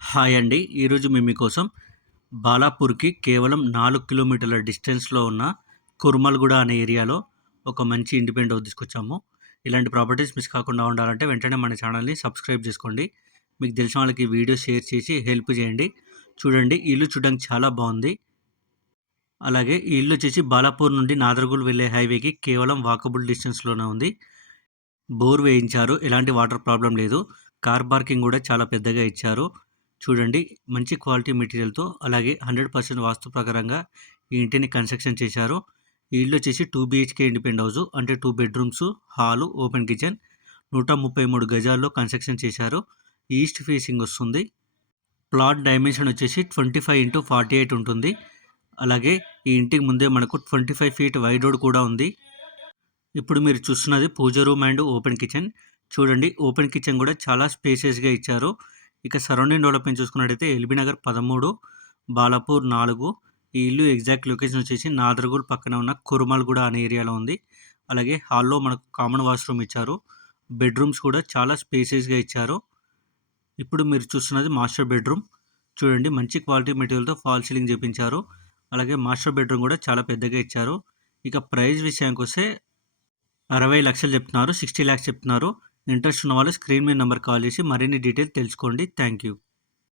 Hi అండి. ఈరోజు మేము మీకోసం బాలాపూర్కి కేవలం నాలుగు కిలోమీటర్ల డిస్టెన్స్లో ఉన్న కుర్మల్గూడ అనే ఏరియాలో ఒక మంచి ఇండిపెండెంట్ హౌస్ తీసుకొచ్చాము. ఇలాంటి ప్రాపర్టీస్ మిస్ కాకుండా ఉండాలంటే వెంటనే మన ఛానల్ని సబ్స్క్రైబ్ చేసుకోండి. మీకు తెలిసిన వాళ్ళకి వీడియో షేర్ చేసి హెల్ప్ చేయండి. చూడండి ఇల్లు చూడడానికి చాలా బాగుంది. అలాగే ఈ ఇల్లు వచ్చేసి బాలాపూర్ నుండి నాదర్గుల్ వెళ్ళే హైవేకి కేవలం వాకబుల్ డిస్టెన్స్లోనే ఉంది. బోర్ వేయించారు. ఎలాంటి వాటర్ ప్రాబ్లం లేదు. కార్ పార్కింగ్ కూడా చాలా పెద్దగా ఇచ్చారు. చూడండి మంచి క్వాలిటీ మెటీరియల్తో అలాగే హండ్రెడ్ పర్సెంట్ వాస్తు ప్రకారంగా ఈ ఇంటిని కన్స్ట్రక్షన్ చేశారు. ఈ ఇల్లు వచ్చేసి టూ బీహెచ్కే ఇండిపెండ్ హౌస్ అంటే two bedrooms hall open kitchen నూట ముప్పై మూడు గజాల్లో కన్స్ట్రక్షన్ చేశారు. ఈస్ట్ ఫేసింగ్ వస్తుంది. ప్లాట్ డైమెన్షన్ వచ్చేసి twenty five into forty eight ఉంటుంది. అలాగే ఈ ఇంటికి ముందే మనకు twenty five feet wide road కూడా ఉంది. ఇప్పుడు మీరు చూస్తున్నది puja room and open kitchen. చూడండి ఓపెన్ కిచెన్ కూడా చాలా స్పేసియస్గా ఇచ్చారు. ఇక సరౌండింగ్ డెవలప్మెంట్ చూసుకున్నట్టయితే ఎల్బీ నగర్ పదమూడు బాలాపూర్ నాలుగు. ఈ ఇల్లు ఎగ్జాక్ట్ లొకేషన్ వచ్చేసి నాదర్గూడ్ పక్కన ఉన్న కురుమల్గూడ అనే ఏరియాలో ఉంది. అలాగే హాల్లో మనకు కామన్ వాష్రూమ్ ఇచ్చారు. బెడ్రూమ్స్ కూడా చాలా స్పేసియస్గా ఇచ్చారు. ఇప్పుడు మీరు చూస్తున్నది మాస్టర్ బెడ్రూమ్. చూడండి మంచి క్వాలిటీ మెటీరియల్తో ఫాల్ సీలింగ్ చేపించారు. అలాగే మాస్టర్ బెడ్రూమ్ కూడా చాలా పెద్దగా ఇచ్చారు. ఇక ప్రైస్ విషయానికి వస్తే అరవై లక్షలు చెప్తున్నారు సిక్స్టీ ల్యాక్స్ చెప్తున్నారు. ఇంట్రెస్ట్ ఉన్న వాళ్ళు స్క్రీన్ మీద నెంబర్ కాల్ చేసి మరిన్ని డీటెయిల్స్ తెలుసుకోండి. Thank you